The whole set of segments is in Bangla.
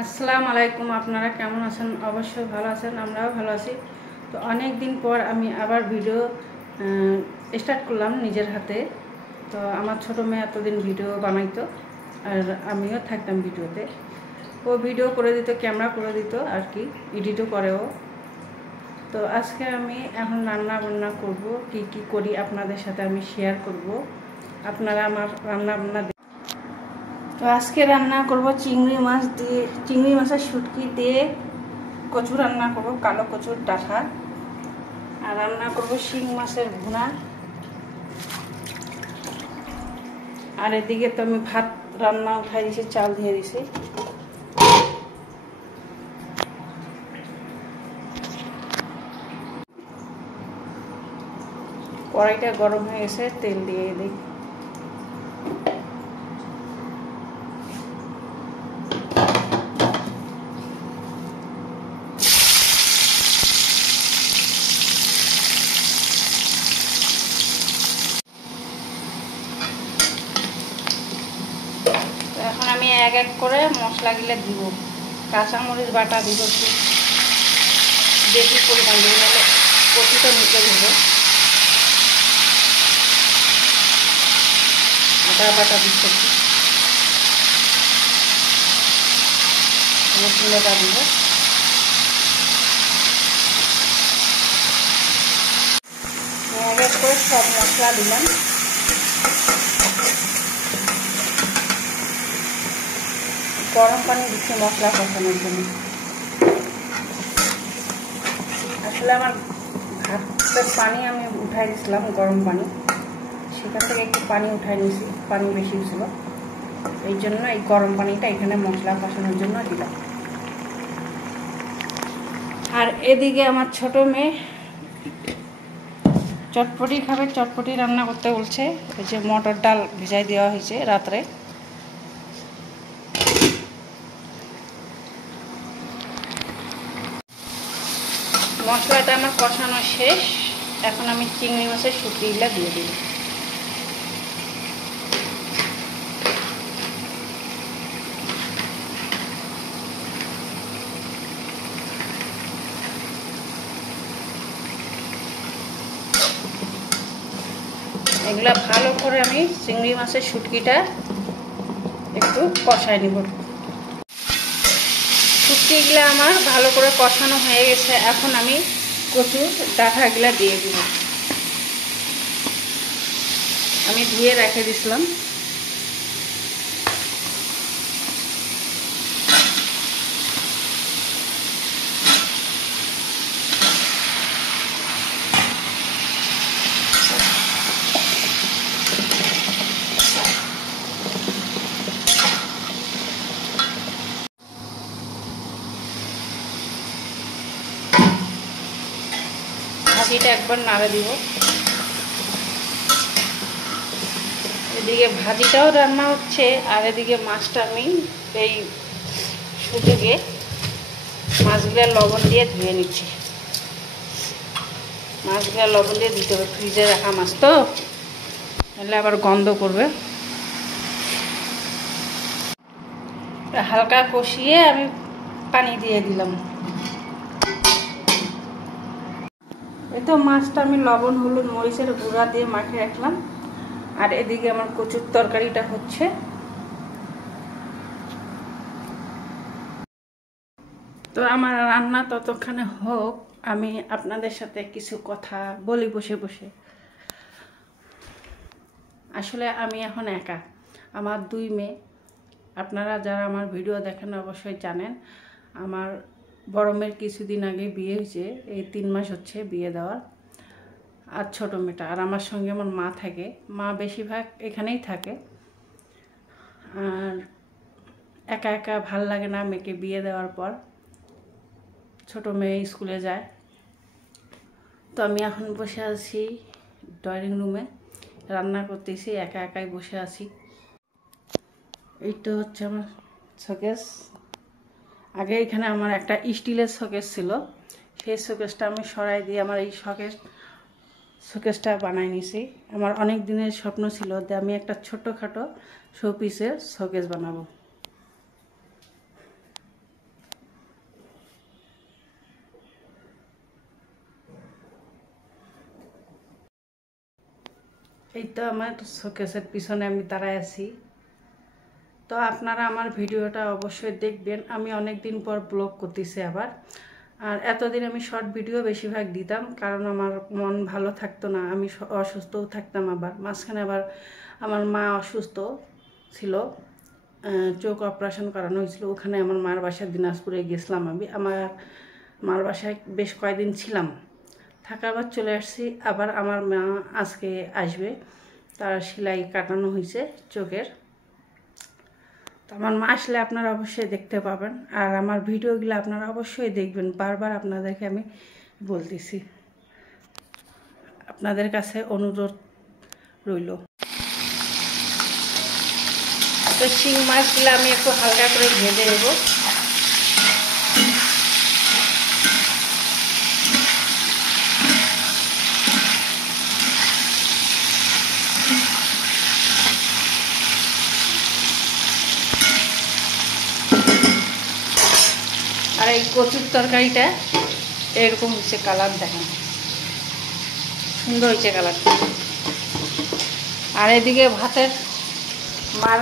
আসসালামু আলাইকুম। আপনারা কেমন আছেন? অবশ্যই ভালো আছেন, আমরাও ভালো আছি। তো অনেক দিন পর আমি আবার ভিডিও স্টার্ট করলাম নিজের হাতে। তো আমার ছোটো মেয়ে এতদিন ভিডিও বানাইতো আর আমিও থাকতাম ভিডিওতে। ও ভিডিও করে দিত, ক্যামেরা করে দিত আর কি, এডিটও করেও। তো আজকে আমি এখন রান্না বান্না করব, কি করি আপনাদের সাথে আমি শেয়ার করব। আপনারা আমার রান্না বান্না। তো আজকে রান্না করব চিংড়ি মাছ দিয়ে, চিংড়ি মাছের শুটকি দিয়ে কচু রান্না করব, কালো কচুর ডাঁটা। আর রান্না করব শিং মাছের ভুনা। আর এদিকে তো আমি ভাত রান্না উঠাই দিয়েছি, চাল দিয়ে দিয়েছি। কড়াইটা গরম হয়ে গেছে, তেল দিয়ে দিই। এখন আমি এক এক করে মশলাগুলো দিব। কাঁচামরিচ বাটা দিব একটু বেশি পরিমাণ দিব, নাহলে কচুটা নিতে দেবো। আদা বাটা দিচ্ছি, রসুন বাটা দিব। এক এক করে সব মশলা দিলাম। গরম পানি দিচ্ছি মশলা কষানোর জন্য। আসলে আমার ভাতের পানি আমি উঠাই দিয়েছিলাম, গরম পানি, সেখান থেকে একটু পানি উঠাই নিয়েছি, পানি বেশি ছিল, এই জন্য এই গরম পানিটা এখানে মশলা কষানোর জন্য দিলাম। আর এদিকে আমার ছোট মেয়ে চটপটি খাবে, চটপটি রান্না করতে বলছে। ওই যে মটর ডাল ভিজাই দেওয়া হয়েছে রাত্রে। মশলাটা আমার কষানো শেষ, এখন আমি চিংড়ি মাছের শুটকিগুলো দিয়ে দিই। এগুলা ভালো করে আমি চিংড়ি মাছের শুটকিটা একটু কষাই নিব। শুটকিগুলো আমার ভালো করে কষানো হয়ে গেছে, এখন আমি কচুর ডাঁটাগুলা দিয়ে দিব। আমি ধুয়ে রেখে দিছিলাম। ভাজিটা একবার নাড়ে দিব। এদিকে ভাজিটাও রান্না হচ্ছে, আর এদিকে মাছটা আমি এই সুযোগে মাছগুলো লবণ দিয়ে ধুয়ে নিচ্ছি। মাছগুলো লবণ দিয়ে দিতে হবে, ফ্রিজে রাখা মাছ তো, তাহলে আবার গন্ধ করবে। হালকা কষিয়ে আমি পানি দিয়ে দিলাম। এই তো মাছটা আমি লবণ হলুদ মরিচের গুঁড়া দিয়ে মাখিয়ে রাখলাম। আর এদিকে আমার কচুর তরকারিটা হচ্ছে। তো আমার রান্না ততক্ষণে হোক, আমি আপনাদের সাথে কিছু কথা বলি বসে বসে। আসলে আমি এখন একা, আমার দুই মেয়ে। আপনারা যারা আমার ভিডিও দেখেন অবশ্যই জানেন, আমার বড় মেয়ের কিছুদিন আগে বিয়ে হয়েছে, এই 3 মাস হচ্ছে বিয়ে দেওয়ার। আর ছোটো মেয়েটা, আর আমার সঙ্গে আমার মা থাকে। মা বেশিরভাগ এখানেই থাকে। আর একা একা ভাল লাগে না মেয়েকে বিয়ে দেওয়ার পর। ছোটো মেয়ে স্কুলে যায়। তো আমি এখন বসে আছি ড্রয়িং রুমে, রান্না করতেছি, একা একাই বসে আছি। এইটা হচ্ছে আমার শোকেস। আগে এখানে আমার একটা স্টিলের শোকেস ছিল, সেই শোকেসটা আমি সরাই দিয়ে আমার এই শোকেসটা বানাই নিছি। আমার অনেক দিনের স্বপ্ন ছিল যে আমি একটা ছোট্টখাটো শোপিসের শোকেস বানাবো। এই তো আমার শোকেসের পিছনে আমি দাঁড়ায় আছি। তো আপনারা আমার ভিডিওটা অবশ্যই দেখবেন। আমি অনেক দিন পর ব্লগ করতেছি আবার। আর এতদিন আমি শর্ট ভিডিও বেশিরভাগ দিতাম, কারণ আমার মন ভালো থাকতো না, আমি অসুস্থও থাকতাম। আবার মাঝখানে আবার আমার মা অসুস্থ ছিল, চোখ অপারেশন করানো হয়েছিল। ওখানে আমার মার বাসায় দিনাজপুরে গেছিলাম। আমি আমার মার বাসায় বেশ কয়েকদিন ছিলাম, থাকার পর চলে আসছি। আবার আমার মা আজকে আসবে, তার সেলাই কাটানো হয়েছে চোখের। তো আমার মা আসলে আপনারা অবশ্যই দেখতে পাবেন। আর আমার ভিডিওগুলো আপনারা অবশ্যই দেখবেন, বারবার আপনাদেরকে আমি বলতেছি, আপনাদের কাছে অনুরোধ রইল। তো শিং মাছগুলো আমি একটু হালকা করে ভেজে নেব। আর এই কচুর তরকারিটা এরকম হচ্ছে, কালার দেখেন সুন্দর হয়েছে কালারটা। আর এদিকে ভাতের মার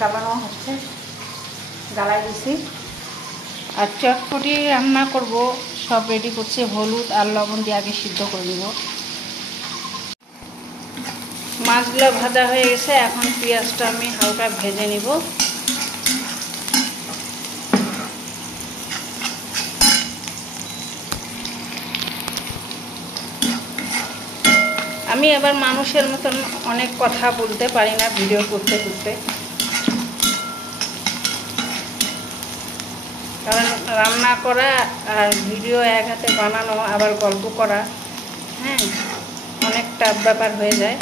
গালানো হচ্ছে, গালাই দিছি। আর চটপটি রান্না করব, সব রেডি করছি। হলুদ আর লবণ দিয়ে আগে সিদ্ধ করে নেব। মাছগুলো ভাজা হয়ে গেছে, এখন পেঁয়াজটা আমি হালকা ভেজে নিব। আমি এবার মানুষের মতন অনেক কথা বলতে পারি না ভিডিও করতে করতে, কারণ রান্না করা আর ভিডিও এক হাতে বানানো আবার গল্প করা, হ্যাঁ, অনেকটা ব্যাপার হয়ে যায়।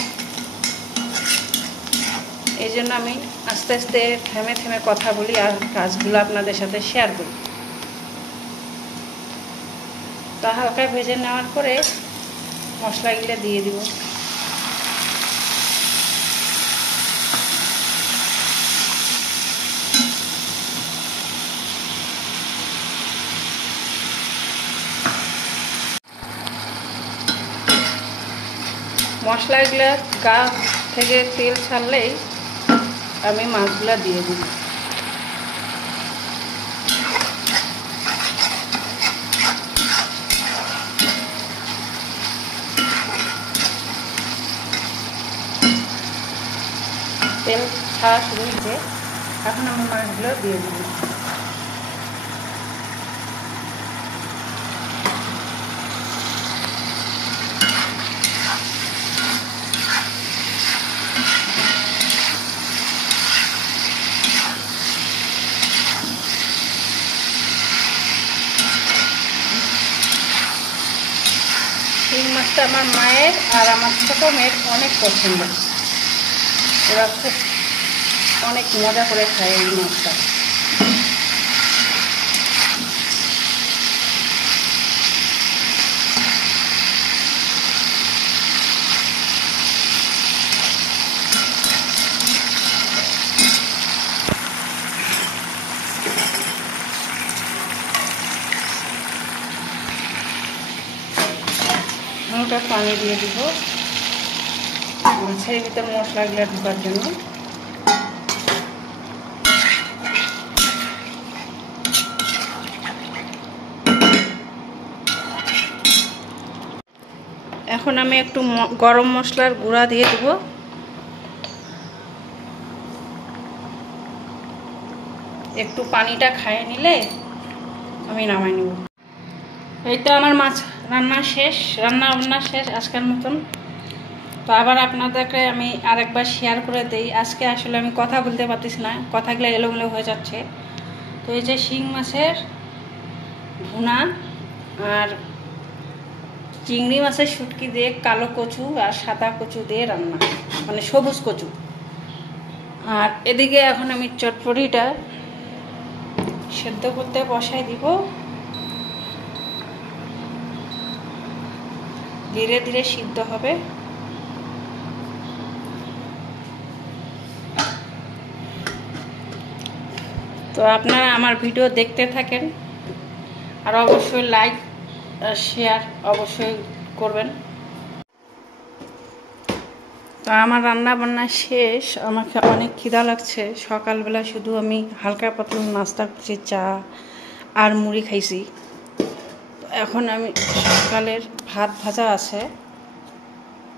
এই জন্য আমি আস্তে আস্তে থেমে থেমে কথা বলি আর কাজগুলো আপনাদের সাথে শেয়ার করি। তা হালকা ভেজে নেওয়ার পরে মশলাগুলো দিয়ে দিব। মশলাগুলো গা থেকে তেল ছাড়লেই আমি মাছগুলো দিয়ে দিব। তেল ছাড়া শুরু হয়েছে, এখন আমি মাছগুলো দিয়ে দিব। শিং মাছটা আমার মায়ের আর আমার ছোটো মেয়ের অনেক পছন্দ। ওরা খুব অনেক মজা করে খায় এই মাছটা। হালকা পানি দিয়ে দিব মাছের ভিতর মশলাগুলো ঢোকার জন্য। এখন আমি একটু গরম মশলার গুঁড়া দিয়ে দেব। একটু পানিটা খাইয়ে নিলে আমি নামাই নেব। এই তো আমার মাছ রান্না শেষ, রান্না শেষ আজকের মতন। তো আবার আপনাদেরকে আমি আরেকবার শেয়ার করে দিই। আজকে আসলে আমি কথা বলতে পারতেছি না, কথাগুলো এলোমেলো হয়ে যাচ্ছে। তো এই যে শিং মাছের ভুনা আর চিংড়ি মাছের শুটকি দিয়ে কালো কচু আর সাদা কচু দিয়ে রান্না, মানে সবুজ কচু। আর এদিকে এখন আমি চটপটিটা সেদ্ধ করতে বসাই দিব। ধীরে ধীরে সিদ্ধ হবে। তো আপনারা আমার ভিডিও দেখতে থাকেন, আর অবশ্যই লাইক শেয়ার অবশ্যই করবেন। তো তো আমার রান্না বান্না শেষ। আমাকে অনেক খিদা লাগছে। সকালবেলা শুধু আমি হালকা পাতলা নাস্তা করছি, চা আর মুড়ি খাইছি। এখন আমি সকালের ভাত ভাজা আছে,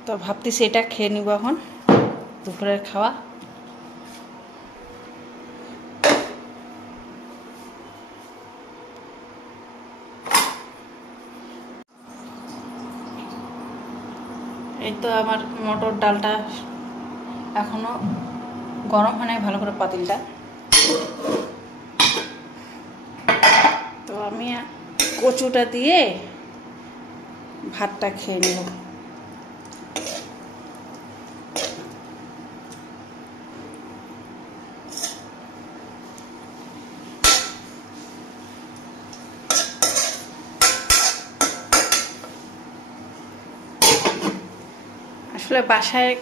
তো ভাবতেছি এটা খেয়ে নিব এখন দুপুরের খাওয়া। এই তো আমার মটর ডালটা এখনো গরম হয় নাই ভালো করে পাতিলটা। তো আমি কচুটা দিয়ে ভাতটা খেয়ে নেব। আসলে বাসায়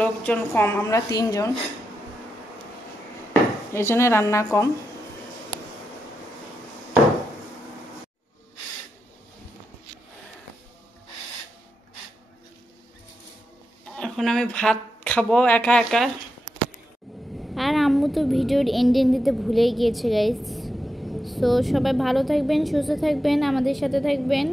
লোকজন কম, আমরা 3 জন, এই জন্য রান্না কম। এখন আমি ভাত খাবো একা একা। আর আম্মু তো ভিডিওর এন্ডিং দিতে ভুলেই গিয়েছে গাইস। সো সবাই ভালো থাকবেন, সুস্থ থাকবেন, আমাদের সাথে থাকবেন।